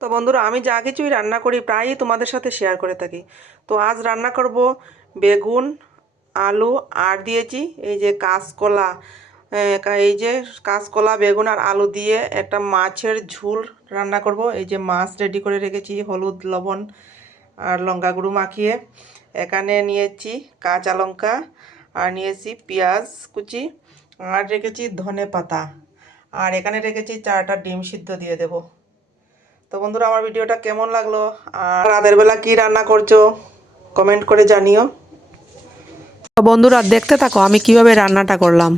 তো বন্ধুরা, আমি যা কিছুই রান্না করি প্রায়ই তোমাদের সাথে শেয়ার করে থাকি। তো আজ রান্না করব বেগুন, আলু আর দিয়েছি এই যে কাঁচকলা। এই যে কাঁচকলা, বেগুন আর আলু দিয়ে একটা মাছের ঝোল রান্না করব। এই যে মাছ রেডি করে রেখেছি হলুদ, লবণ আর লঙ্কা গুঁড়ো মাখিয়ে। এখানে নিয়েছি কাঁচা লঙ্কা আর নিয়েছি পেঁয়াজ কুচি আর রেখেছি ধনে পাতা। আর এখানে রেখেছি 4টা ডিম সিদ্ধ দিয়ে দেবো। তো বন্ধুরা, আমার ভিডিওটা কেমন লাগলো আর রাতের বেলা কি রান্না করছো কমেন্ট করে জানিও। তো বন্ধুরা, দেখতে থাকো আমি কিভাবে রান্নাটা করলাম।